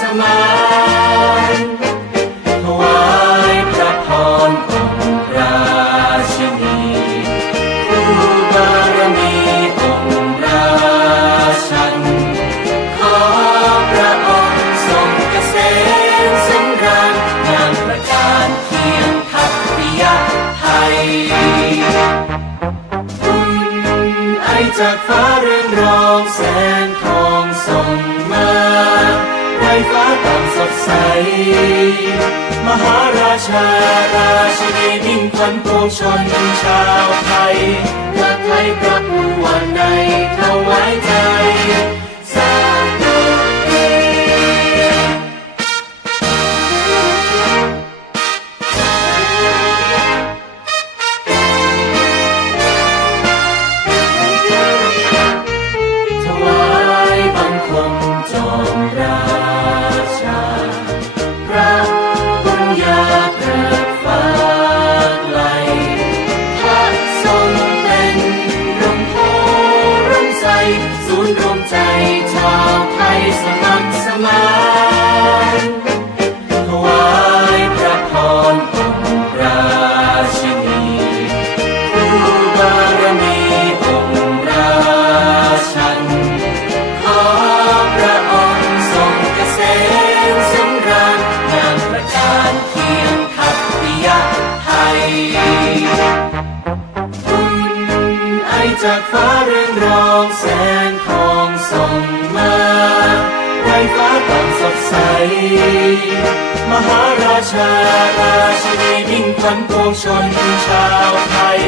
สมานถวายพระพรองค์ราชินีผู้บารมีองค์ราชัน ขอพระองค์ทรงเกษมสำราญงามประการเคียงทัพปิยะไทยบุญไอจากฟ้าเรืองรองแสง มหาราชา ราชินีมิ่งขวัญปวงชนชาวไทยเพื่อไทยพระผู้วันในถวายใจ ศูนย์รวมใจชาวไทยสมัครสมาน จากฟ้าเรืองรองแสงทองส่องมาไรฟ้าต่างสดใส มหาราชาราชินีมิ่งขวัญปวงชนชาวไทย